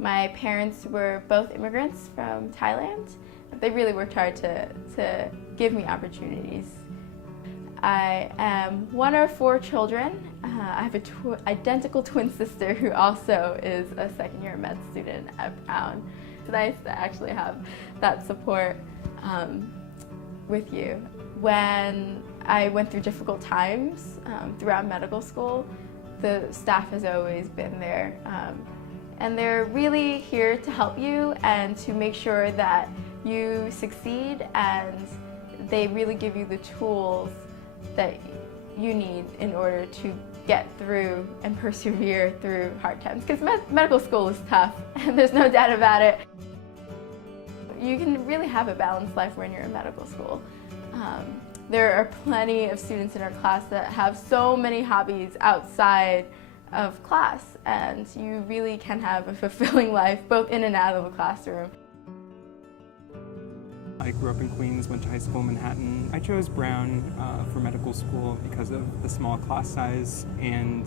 My parents were both immigrants from Thailand. They really worked hard to give me opportunities. I am one of 4 children. I have an identical twin sister who also is a second-year med student at Brown. It's nice to actually have that support with you. When I went through difficult times throughout medical school, the staff has always been there. And they're really here to help you and to make sure that you succeed, and they really give you the tools that you need in order to get through and persevere through hard times. Because medical school is tough, and there's no doubt about it. You can really have a balanced life when you're in medical school. There are plenty of students in our class that have so many hobbies outside of class, and you really can have a fulfilling life both in and out of a classroom. I grew up in Queens, went to high school in Manhattan. I chose Brown for medical school because of the small class size and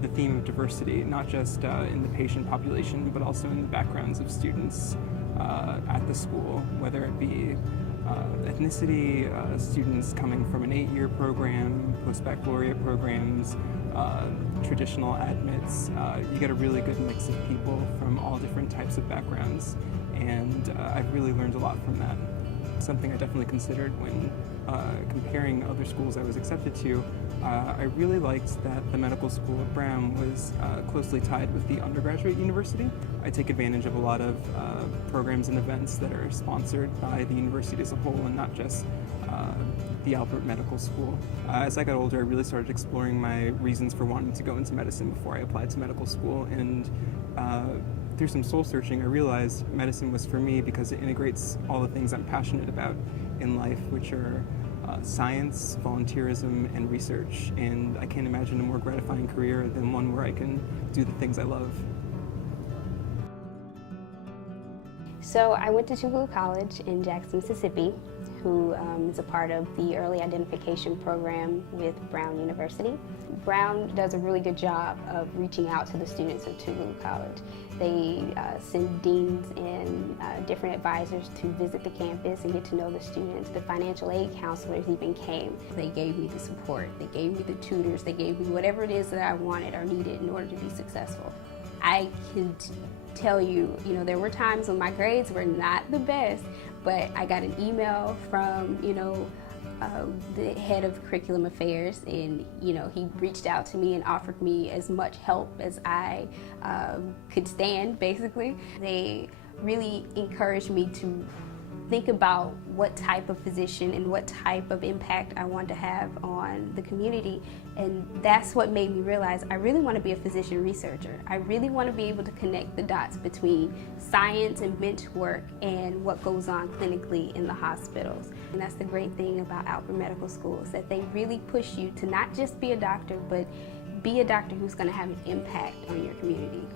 the theme of diversity, not just in the patient population, but also in the backgrounds of students at the school, whether it be ethnicity, students coming from an 8-year program, post-baccalaureate programs, traditional admits. You get a really good mix of people from all different types of backgrounds, and I've really learned a lot from that. Something I definitely considered when comparing other schools I was accepted to. I really liked that the medical school at Brown was closely tied with the undergraduate university. I take advantage of a lot of programs and events that are sponsored by the university as a whole and not just the Albert Medical School. As I got older, I really started exploring my reasons for wanting to go into medicine before I applied to medical school, and through some soul searching, I realized medicine was for me because it integrates all the things I'm passionate about in life, which are science, volunteerism, and research. And I can't imagine a more gratifying career than one where I can do the things I love. So I went to Tougaloo College in Jackson, Mississippi, who is a part of the early identification program with Brown University. Brown does a really good job of reaching out to the students of Tougaloo College. They send deans and different advisors to visit the campus and get to know the students. The financial aid counselors even came. They gave me the support, they gave me the tutors, they gave me whatever it is that I wanted or needed in order to be successful. I can tell you, there were times when my grades were not the best, but I got an email from, the head of curriculum affairs, and he reached out to me and offered me as much help as I could stand, basically. They really encouraged me to think about what type of physician and what type of impact I wanted to have on the community, and that's what made me realize I really want to be a physician researcher. I really want to be able to connect the dots between science and bench work and what goes on clinically in the hospitals. And that's the great thing about Albert Medical School, is that they really push you to not just be a doctor, but be a doctor who's going to have an impact on your community.